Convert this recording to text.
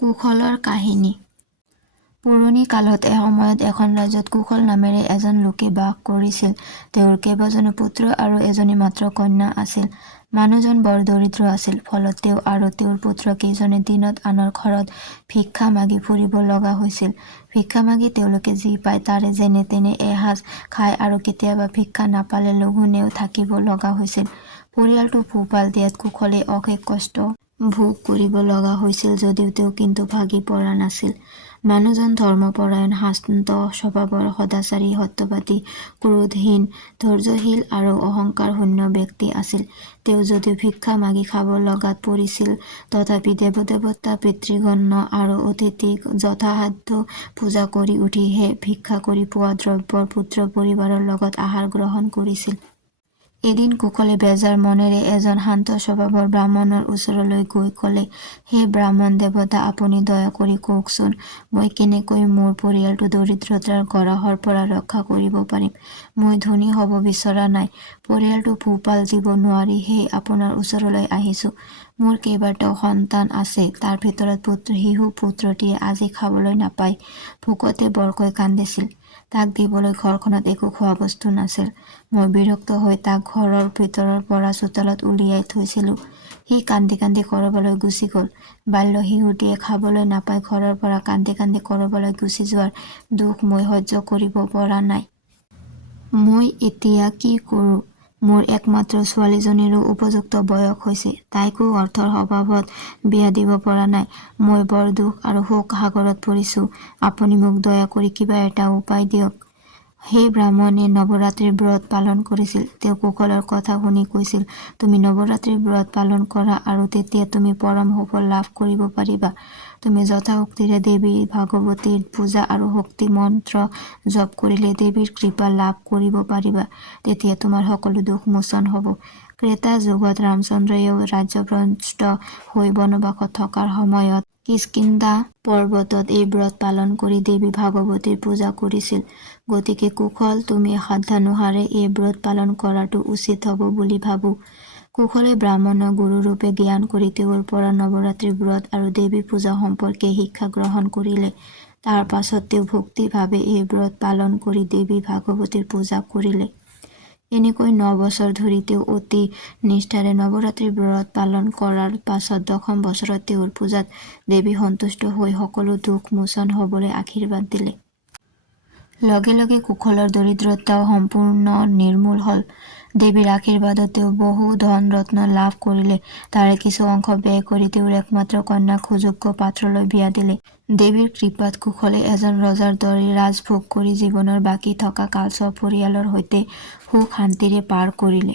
কুশলৰ কাহিনী। পুৰণি কালত এসময়ত এখন ৰাজ্যত কুশল নামেৰে এজন লোকে বাস কৰিছিল। তেওঁৰ কেইবাজনো পুত্ৰ আৰু এজনী মাত্ৰ কন্যা আছিল। মানুহজন বৰ দৰিদ্ৰ আছিল। ফলত তেওঁ আৰু তেওঁৰ পুত্ৰ কেইজনে দিনত আনৰ ঘৰত ভিক্ষা মাগি ফুৰিব লগা হৈছিল। ভিক্ষা মাগি তেওঁলোকে যি পায় তাৰে যেনে তেনে এসাঁজ খায় আৰু কেতিয়াবা ভিক্ষা নাপালে লঘোণেও থাকিব লগা হৈছিল। পৰিয়ালটো পোহপাল দিয়াত কুশলে অশেষ কষ্ট ভোগ কৰিব লগা হৈছিল যদিও তেওঁ কিন্তু ভাগি পৰা নাছিল। মানুহজন ধৰ্মপৰায়ণ, শান্ত স্বভাৱৰ, সদাচাৰী, সত্যবাদী, ক্ৰোধহীন, ধৈৰ্যশীল আৰু অহংকাৰ শূন্য ব্যক্তি আছিল। তেওঁ যদিও ভিক্ষা মাগি খাব লগাত পৰিছিল তথাপি দেৱদেৱতা, পিতৃগণ আৰু অতিথিক যথাসাধ্য পূজা কৰি উঠিহে ভিক্ষা কৰি পোৱা দ্ৰব্যৰ পুত্ৰ পৰিবাৰৰ লগত আহাৰ গ্ৰহণ কৰিছিল। এদিন কুশলে বেজাৰ মনেৰে এজন শান্ত স্বভাৱৰ ব্ৰাহ্মণৰ ওচৰলৈ গৈ ক'লে, হে ব্ৰাহ্মণ দেৱতা, আপুনি দয়া কৰি কওকচোন, মই কেনেকৈ মোৰ পৰিয়ালটো দৰিদ্ৰতাৰ গৰাহৰ পৰা ৰক্ষা কৰিব পাৰিম। মই ধনী হ'ব বিচৰা নাই, পৰিয়ালটো পোহপাল দিব নোৱাৰিহে আপোনাৰ ওচৰলৈ আহিছো। মোৰ কেইবাটাও সন্তান আছে, তাৰ ভিতৰত শিশু পুত্ৰটিয়ে আজি খাবলৈ নাপায় ভোকতে বৰকৈ কান্দিছিল। তাক দিবলৈ ঘৰখনত একো খোৱা বস্তু নাছিল। মই বিৰক্ত হৈ তাক ঘৰৰ ভিতৰৰ পৰা চোতালত উলিয়াই থৈছিলো। সি কান্দি কান্দি কৰবালৈ গুচি গল। বাল্য শিশুটিয়ে খাবলৈ নাপাই ঘৰৰ পৰা কান্দি কান্দি কৰবালৈ গুচি যোৱাৰ দুখ মই সহ্য কৰিব পৰা নাই। মই এতিয়া কি কৰো? মোৰ একমাত্ৰ ছোৱালীজনীৰো উপযুক্ত বয়স হৈছে, তাইকো অৰ্থৰ অভাৱত বিয়া দিব পৰা নাই। মই বৰ দুখ আৰু শোক সাগৰত পৰিছো। আপুনি মোক দয়া কৰি কিবা এটা উপায় দিয়ক। সেই ব্ৰাহ্মণে নৱৰাত্ৰিৰ ব্ৰত পালন কৰিছিল। তেওঁ কুশলৰ কথা শুনি কৈছিল, তুমি নৱৰাত্ৰিৰ ব্ৰত পালন কৰা আৰু তেতিয়া তুমি পৰম সুফল লাভ কৰিব পাৰিবা। তুমি যথাশক্তিৰে দেৱী ভাগৱতীৰ পূজা আৰু শক্তি মন্ত্ৰ জপ কৰিলে দেৱীৰ কৃপা লাভ কৰিব পাৰিবা। তেতিয়া তোমাৰ সকলো দুখ মোচন হ'ব। ত্ৰেতা যুগত ৰামচন্দ্ৰইও ৰাজ্যভ্ৰষ্ট হৈ বনবাসত থকাৰ সময়ত কিষ্কিন্ধা পৰ্বতত এই ব্ৰত পালন কৰি দেৱী ভাগৱতীৰ পূজা কৰিছিল। গতিকে কুশল, তুমি সাধ্যানুসাৰে এই ব্ৰত পালন কৰাটো উচিত হ'ব বুলি ভাবো। কুশলে ব্ৰাহ্মণক গুৰুৰূপে জ্ঞান কৰি তেওঁৰ পৰা নৱৰাত্ৰিৰ ব্ৰত আৰু দেৱী পূজা সম্পৰ্কে শিক্ষা গ্ৰহণ কৰিলে। তাৰ পাছত তেওঁ ভক্তিভাৱে এই ব্ৰত পালন কৰি দেৱী ভাগৱতীৰ পূজা কৰিলে। এনেকৈ ৯ বছৰ ধৰি তেওঁ অতি নিষ্ঠাৰে নৱৰাত্ৰিৰ ব্ৰত পালন কৰাৰ পাছত ১০ম বছৰত তেওঁৰ পূজাত দেৱী সন্তুষ্ট হৈ সকলো দুখ মোচন হ'বলৈ আশীৰ্বাদ দিলে। লগে লগে কুশলৰ দৰিদ্ৰতাও সম্পূৰ্ণ নিৰ্মূল হ'ল। দেৱীৰ আশীৰ্বাদত তেওঁ বহু ধন ৰত্ন লাভ কৰিলে। তাৰে কিছু অংশ ব্যয় কৰি তেওঁৰ একমাত্ৰ কন্যাক সুযোগ্য পাত্ৰলৈ বিয়া দিলে। দেৱীৰ কৃপাত কুশলে এজন ৰজাৰ দৰে ৰাজভোগ কৰি জীৱনৰ বাকী থকা কাল সপৰিয়ালৰ সৈতে সুখ শান্তিৰে পাৰ কৰিলে।